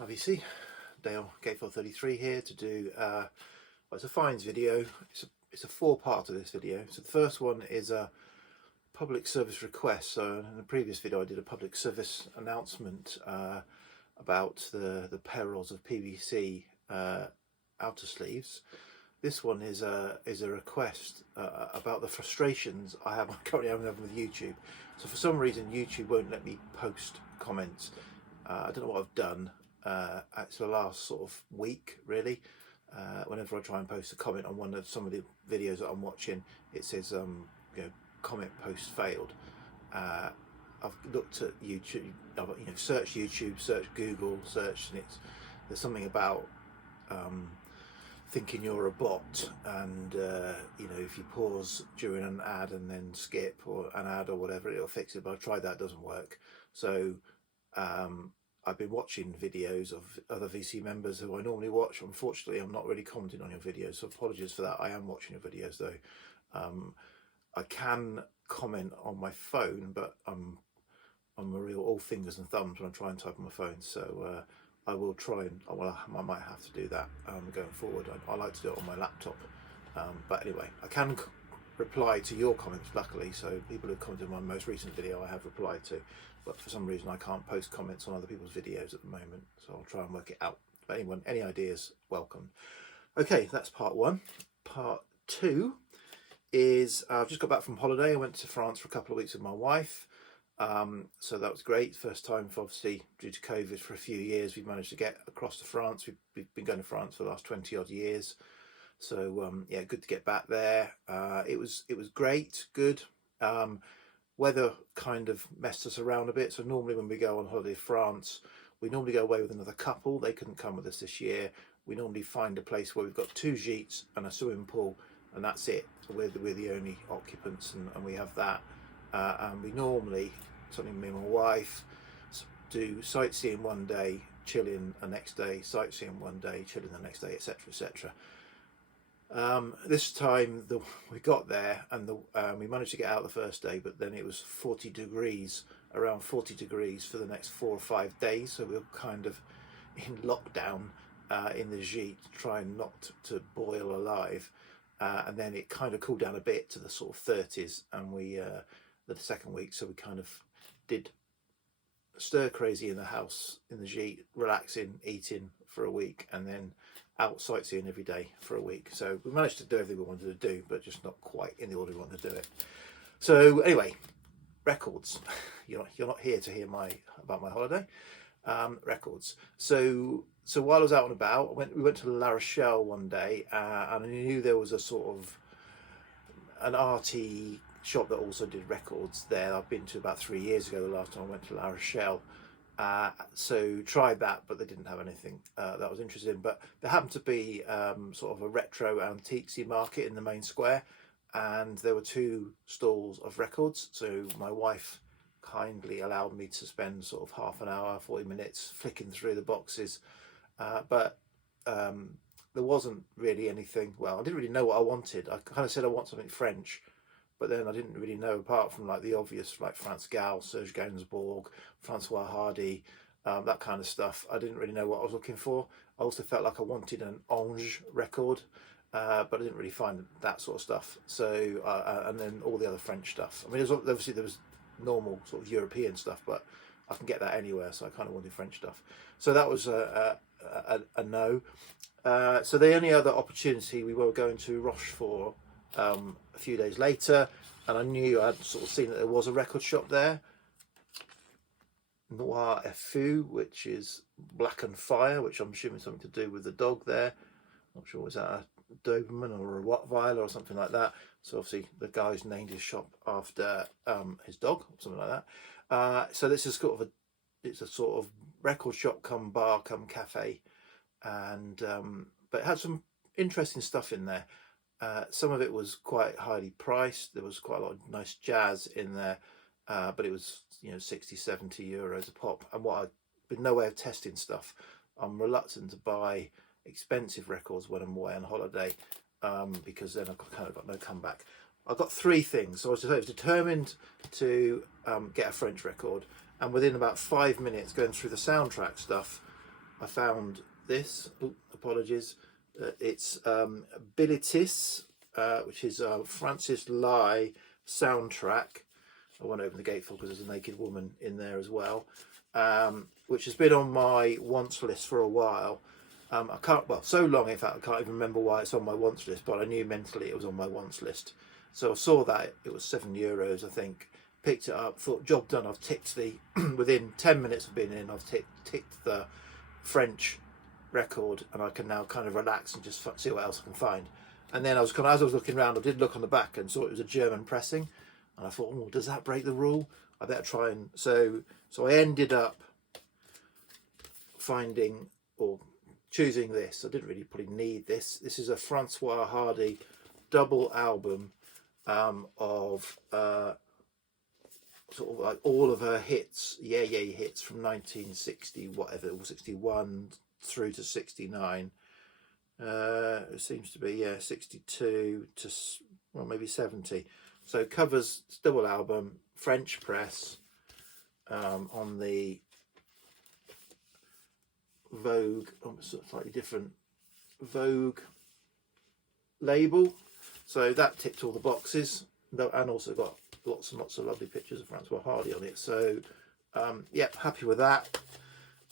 IVC, Dale Gatefold 33 here to do, well, it's a fines video. It's a four-part of this video. So the first one is a public service request. So in the previous video I did a public service announcement about the perils of PVC outer sleeves. This one is a request about the frustrations I have currently having with YouTube. So for some reason YouTube won't let me post comments. I don't know what I've done. It's the last sort of week really. Whenever I try and post a comment on some of the videos that I'm watching, it says comment post failed. I've looked at YouTube, I've searched YouTube, searched Google, searched, and there's something about thinking you're a bot, and if you pause during an ad and then skip or an ad or whatever, it'll fix it. But I tried that, it doesn't work. So I've been watching videos of other VC members who I normally watch. Unfortunately, I'm not really commenting on your videos, so apologies for that. I am watching your videos though. I can comment on my phone, but I'm a real all fingers and thumbs when I try and type on my phone. So I will try and, I might have to do that going forward. I like to do it on my laptop. But anyway, I can reply to your comments, luckily. So people who commented on my most recent video, I have replied to. But for some reason, I can't post comments on other people's videos at the moment. So I'll try and work it out. But anyone, any ideas, welcome. Okay, that's part one. Part two is I've just got back from holiday. I went to France for a couple of weeks with my wife. So that was great. First time, for obviously due to COVID, for a few years we've managed to get across to France. We've been going to France for the last 20 odd years. So yeah, good to get back there. It was great, good. Weather kind of messed us around a bit. So normally when we go on holiday to France, we normally go away with another couple. They couldn't come with us this year. We normally find a place where we've got 2 gîtes and a swimming pool, and that's it. So we're the only occupants, and we have that. And we normally, something me and my wife, do sightseeing one day, chilling the next day, sightseeing one day, chilling the next day, etc., etc. This time we got there and we managed to get out the first day, but then it was 40 degrees, around 40 degrees for the next 4 or 5 days. So we were kind of in lockdown in the gîte, trying not to boil alive. And then it kind of cooled down a bit to the sort of 30s, and we the second week, so we kind of did stir crazy in the house, in the gîte, relaxing, eating for a week, and then out sightseeing every day for a week. So we managed to do everything we wanted to do, but just not quite in the order we wanted to do it. So anyway, records. You're not here to hear about my holiday. Records. So while I was out and about, we went to La Rochelle one day, and I knew there was a sort of an arty shop that also did records there. I've been to about 3 years ago, the last time I went to La Rochelle. So tried that, but they didn't have anything that I was interested in. But there happened to be sort of a retro antiquesy market in the main square, and there were 2 stalls of records. So my wife kindly allowed me to spend sort of half an hour, 40 minutes flicking through the boxes. But there wasn't really anything. Well, I didn't really know what I wanted. I kind of said I want something French, but then I didn't really know, apart from like the obvious, like France Gall, Serge Gainsbourg, Francois Hardy, that kind of stuff. I didn't really know what I was looking for. I also felt like I wanted an Ange record, but I didn't really find that sort of stuff. So, and then all the other French stuff. I mean, there was normal sort of European stuff, but I can get that anywhere, so I kind of wanted French stuff. So that was a no. So the only other opportunity, we were going to Rochefort a few days later, and I knew I'd sort of seen that there was a record shop there, Noire Fu, which is Black and Fire, which I'm assuming something to do with the dog there. Not sure, was that a Doberman or a Rottweiler or something like that? So obviously the guy's named his shop after his dog, or something like that. So this is it's a sort of record shop come bar come cafe, and but it had some interesting stuff in there. Some of it was quite highly priced. There was quite a lot of nice jazz in there, but it was 60-70 euros a pop. And what I've been no way of testing stuff. I'm reluctant to buy expensive records when I'm away on holiday, because then I've kind of got no comeback. I've got 3 things. So I was determined to get a French record, and within about 5 minutes going through the soundtrack stuff, I found this. Oh, apologies. It's Bilitis, which is a Francis Lai soundtrack. I won't open the gatefold because there's a naked woman in there as well, which has been on my wants list for a while. I can't, well, so long in fact I can't even remember why it's on my wants list, but I knew mentally it was on my wants list. So I saw that it was €7, I think. Picked it up, thought job done. I've ticked the within 10 minutes of being in, I've ticked the French record, and I can now kind of relax and just see what else I can find. And then as I was looking around, I did look on the back and saw it was a German pressing, and I thought, oh, does that break the rule? I better try. And so I ended up finding or choosing this. I didn't really probably need this. This is a Francois Hardy double album of sort of like all of her hits, yeah hits from 1960 whatever, or 61 through to 69. It seems to be 62 to, well, maybe 70. So covers double album, French press, on the Vogue, slightly different Vogue label. So that ticked all the boxes, and also got lots and lots of lovely pictures of Francois Hardy on it. So yeah, happy with that.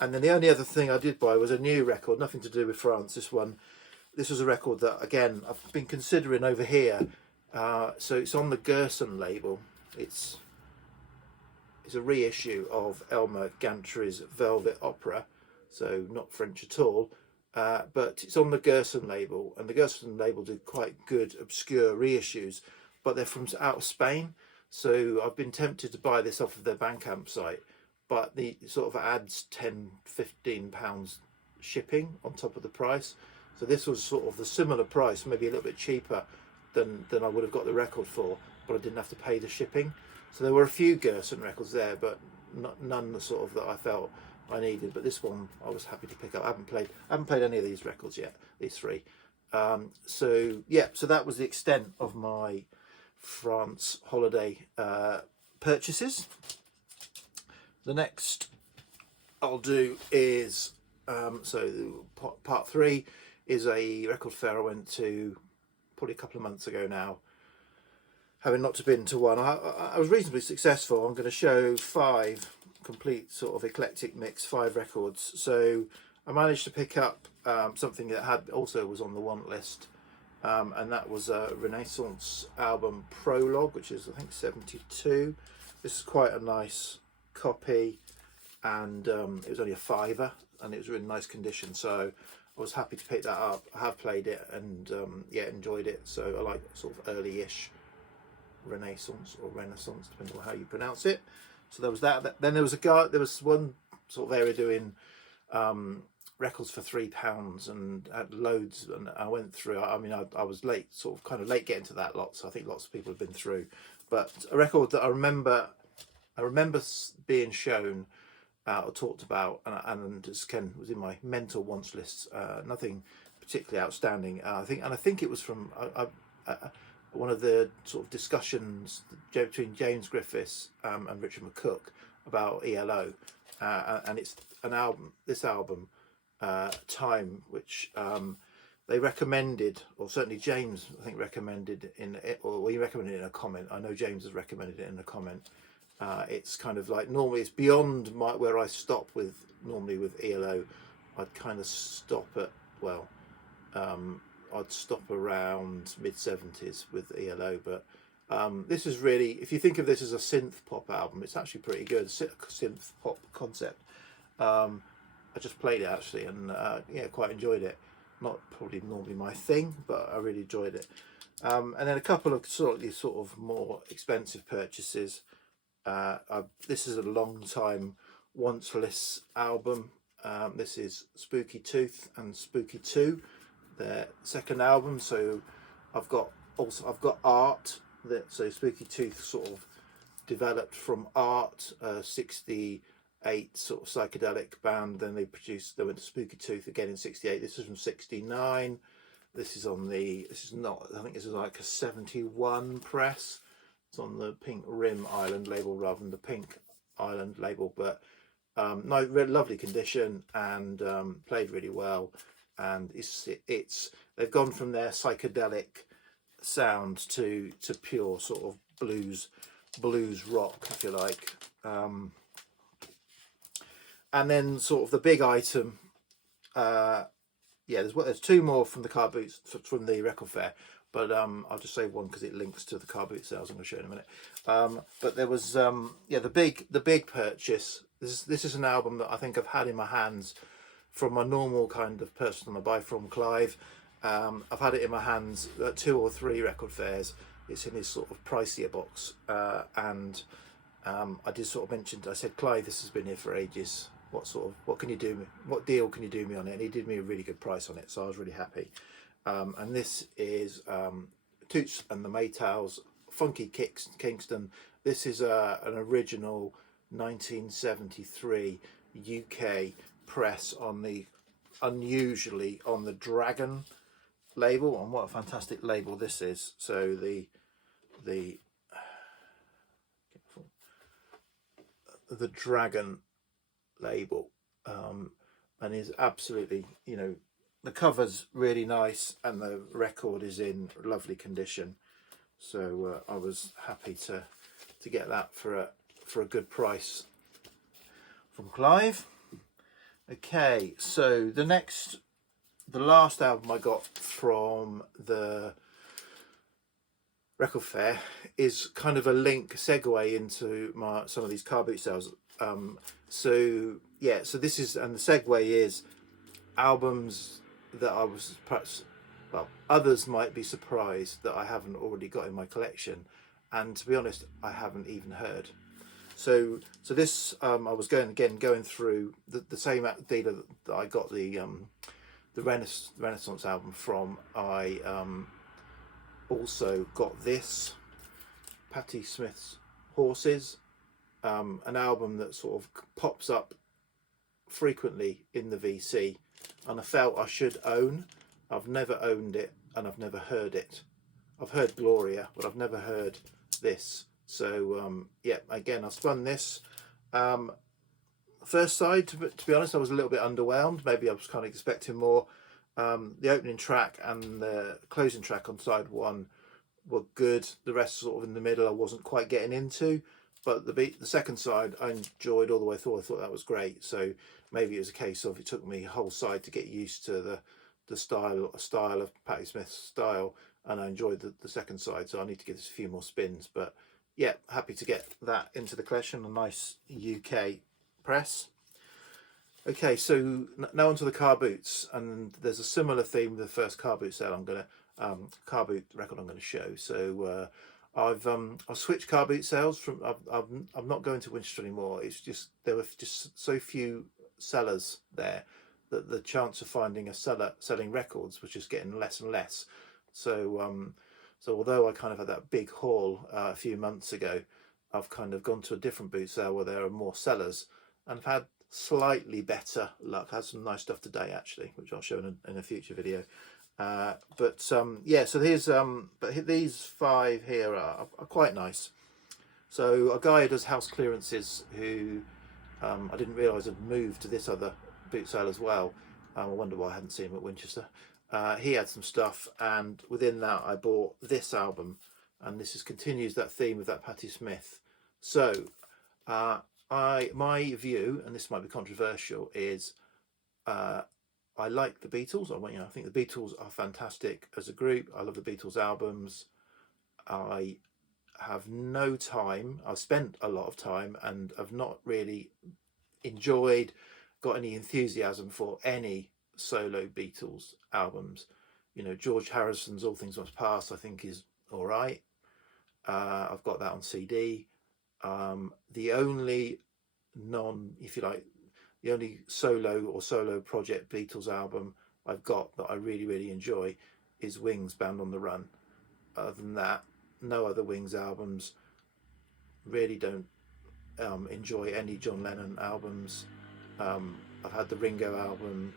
And then the only other thing I did buy was a new record, nothing to do with France. This was a record that, again, I've been considering over here. So it's on the Gerson label. It's a reissue of Elmer Gantry's Velvet Opera, so not French at all. But it's on the Gerson label, and the Gerson label do quite good obscure reissues, but they're from out of Spain. So I've been tempted to buy this off of their Bandcamp site, but the sort of adds £10–15 shipping on top of the price. So this was sort of the similar price, maybe a little bit cheaper than I would have got the record for, but I didn't have to pay the shipping. So there were a few Gerson records there, but none sort of that I felt I needed. But this one I was happy to pick up. I haven't played any of these records yet, these three. So yeah, so that was the extent of my France holiday purchases. The next I'll do is so part 3 is a record fair I went to probably a couple of months ago now, having not been to one. I was reasonably successful. I'm going to show 5 complete sort of eclectic mix, 5 records. So I managed to pick up something that was on the want list, and that was a Renaissance album, Prologue, which is I think 72. This is quite a nice copy, and it was only a £5, and it was in nice condition, so I was happy to pick that up. I have played it and yeah, enjoyed it. So I like sort of early-ish Renaissance or Renaissance, depending on how you pronounce it. So there was that. Then there was one sort of area doing records for £3 and had loads, and I went through. I mean, I was late, sort of kind of late getting to that lot, so I think lots of people have been through. But a record that I remember being shown or talked about, and as Ken was in my mental wants list, nothing particularly outstanding. I think it was from one of the sort of discussions between James Griffiths and Richard McCook about ELO, and it's an album. This album, Time, which they recommended, or certainly James, I think, recommended in it, or he recommended it in a comment. I know James has recommended it in a comment. It's kind of like, normally it's beyond where I stop with normally with ELO. I'd kind of stop at, well, I'd stop around mid-70s with ELO, but this is really, if you think of this as a synth pop album, it's actually pretty good. Synth pop concept. I just played it actually, and yeah, quite enjoyed it. Not probably normally my thing, but I really enjoyed it. And then a couple of sort of more expensive purchases. This is a long time wants list album. This is Spooky Tooth and Spooky 2, their second album. So I've got Art. So Spooky Tooth sort of developed from Art, 68 sort of psychedelic band. Then they went to Spooky Tooth again in 68. This is from 69. This is not, I think this is like a 71 press. It's on the Pink Rim Island label rather than the Pink Island label, but No, lovely condition, and played really well. And it's they've gone from their psychedelic sound to pure sort of blues rock, if you like. And then sort of the big item, yeah, there's two more from the car boots from the record fair, but I'll just say one because it links to the car boot sales I'm going to show in a minute. But there was yeah, the big purchase. This is an album that I think I've had in my hands from my normal kind of person I buy from, Clive. I've had it in my hands at 2 or 3 record fairs. It's in his sort of pricier box, and I did sort of mention, I said, Clive, this has been here for ages. What can you do me? What deal can you do me on it? And he did me a really good price on it, so I was really happy. And this is Toots and the Maytals, Funky Kingston. This is an original 1973 UK press on the unusually on the Dragon label, and what a fantastic label this is. So the Dragon label, and is absolutely, you know, the cover's really nice and the record is in lovely condition. So I was happy to get that for a good price from Clive. Okay, so the last album I got from the record fair is kind of a segue into some of these car boot sales. So yeah, so this is, and the segue is albums that I was perhaps, well, others might be surprised that I haven't already got in my collection, and to be honest, I haven't even heard. So this, I was going through the same dealer that I got the Renaissance album from. I also got this Patti Smith's Horses, an album that sort of pops up frequently in the VC, and I felt I should own. I've never owned it, and I've never heard it. I've heard Gloria, but I've never heard this. So yeah, again, I spun this. First side, to be honest, I was a little bit underwhelmed. Maybe I was kind of expecting more. The opening track and the closing track on side 1 were good. The rest sort of in the middle I wasn't quite getting into, but the second side I enjoyed all the way through. I thought that was great. So maybe it was a case of it took me a whole side to get used to the style of Patti Smith's style, and I enjoyed the second side, so I need to give this a few more spins. But yeah, happy to get that into the collection. A nice UK press. Okay, so now onto the car boots, and there's a similar theme with the first car boot sale car boot record I'm going to show. So I've switched car boot sales from. I'm not going to Winchester anymore. It's just there were just so few sellers there that the chance of finding a seller selling records was just getting less and less. So so although I kind of had that big haul a few months ago, I've kind of gone to a different boot sale where there are more sellers, and I've had slightly better luck. I had some nice stuff today actually, which I'll show in a future video. But yeah, so here's but these 5 here are quite nice. So a guy who does house clearances, who I didn't realise had moved to this other boot sale as well. I wonder why I hadn't seen him at Winchester. He had some stuff, and within that I bought this album, and this continues that theme of that Patti Smith. So my view, and this might be controversial, is I like the Beatles. I think the Beatles are fantastic as a group. I love the Beatles albums. I have no time. I've spent a lot of time and have not really got any enthusiasm for any solo Beatles albums. You know, George Harrison's All Things Must Pass, I think, is all right. I've got that on CD. The only if you like, the only solo project Beatles album I've got that I really, really enjoy is Wings, Band on the Run. Other than that, no other Wings albums. Really don't enjoy any John Lennon albums. I've had the Ringo album,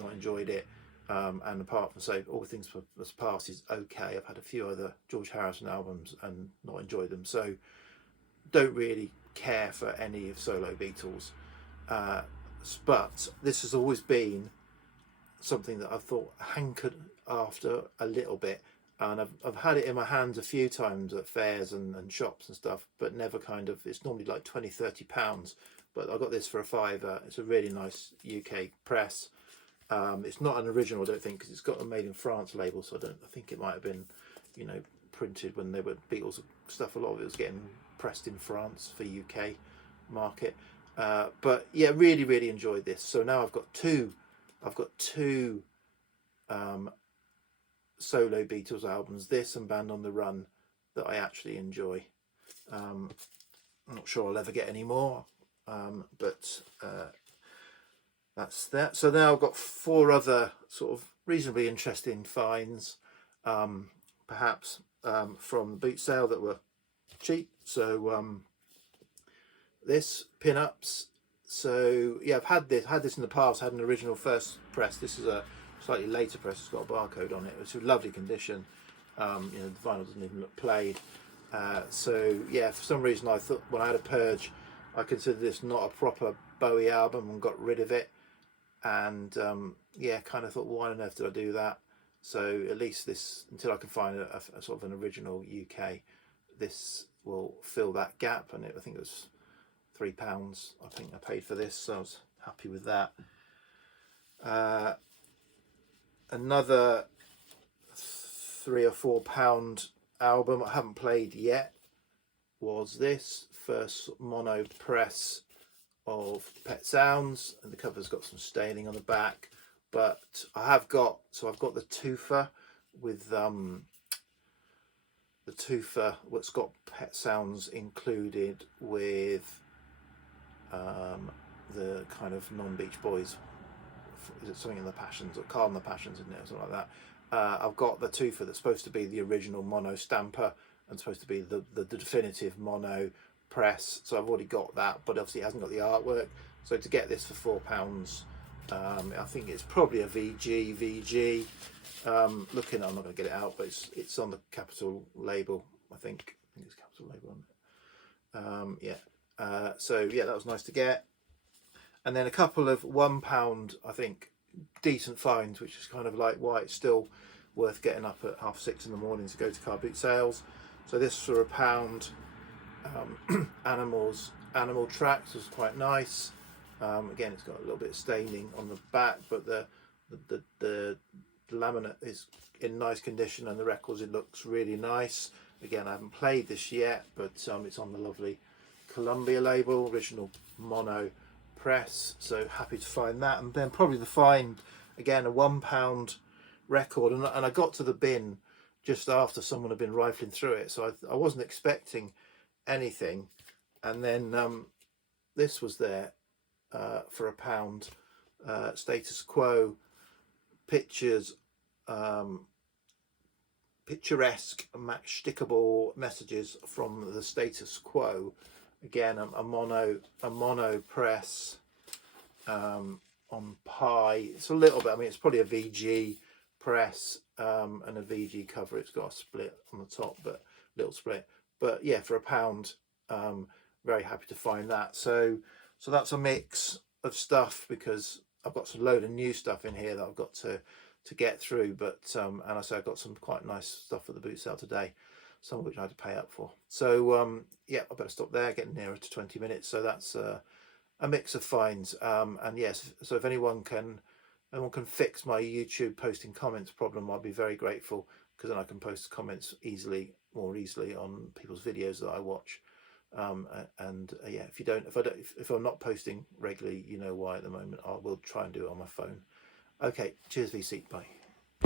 not enjoyed it. And apart from, say, All Things Must Pass is okay. I've had a few other George Harrison albums and not enjoyed them. So don't really care for any of solo Beatles. but this has always been something that I've thought hankered after a little bit, and I've had it in my hands a few times at fairs and shops and stuff, but never kind of, it's normally like 20-30 pounds, but I got this for a fiver. It's a really nice UK press. It's not an original, I don't think, because it's got a made in France label, so I think it might have been, you know, printed when they were Beatles stuff. A lot of it was getting pressed in France for UK market. But yeah, really enjoyed this. So now I've got two solo Beatles albums, this and Band on the Run, that I actually enjoy. I'm not sure I'll ever get any more, but that's that. So now I've got 4 other sort of reasonably interesting finds, perhaps from the boot sale, that were cheap. So this pin-ups. So yeah, I've had this in the past. I had an original first press. This is a slightly later press. It's got a barcode on it. It's in lovely condition. You know, the vinyl doesn't even look played. So yeah, for some reason I thought when I had a purge, I considered this not a proper Bowie album and got rid of it. And yeah, kind of thought, why on earth did I do that? So at least this, until I can find a sort of an original UK, this will fill that gap. And I think it was £3 I think I paid for this, so I was happy with that. Another £3 or £4 album I haven't played yet was this first mono press of Pet Sounds, and the cover's got some staining on the back, but I've got the twofer with the twofer what's got Pet Sounds included with the kind of non-Beach Boys, is it something in the Passions, or Carl and the Passions, isn't it, or something like that. I've got the twofer that's supposed to be the original mono stamper and supposed to be the definitive mono press, so I've already got that, but obviously it hasn't got the artwork. So to get this for £4, I think it's probably a VG. Looking, I'm not going to get it out, but it's on the Capital label. I think it's Capital label on it. Yeah. So yeah, that was nice to get. And then a couple of £1, I think, decent finds, which is kind of like why it's still worth getting up at 6:30 in the morning to go to car boot sales. So this for £1. Animal Tracks was quite nice. Again, it's got a little bit of staining on the back, but the laminate is in nice condition, and the records, it looks really nice. Again, I haven't played this yet, but it's on the lovely Columbia label, original mono press, so happy to find that. And then probably the find, again, a £1 record, and I got to the bin just after someone had been rifling through it, so I wasn't expecting anything, and then this was there for £1. Status Quo Pictures, picturesque match-stickable messages from the Status Quo. Again, a mono press on Pi. It's a little bit, I mean, it's probably a VG press and a VG cover. It's got a split on the top, but little split. But yeah, for £1, very happy to find that. So that's a mix of stuff, because I've got some load of new stuff in here that I've got to get through. But and I say I got some quite nice stuff at the boot sale today, some of which I had to pay up for. So yeah, I better stop there, getting nearer to 20 minutes. So that's a mix of finds. And yes, so if anyone can fix my YouTube posting comments problem, I'll be very grateful, because then I can post comments more easily on people's videos that I watch. Yeah, if I'm not posting regularly, you know why at the moment. I will try and do it on my phone. Okay, cheers VC, bye.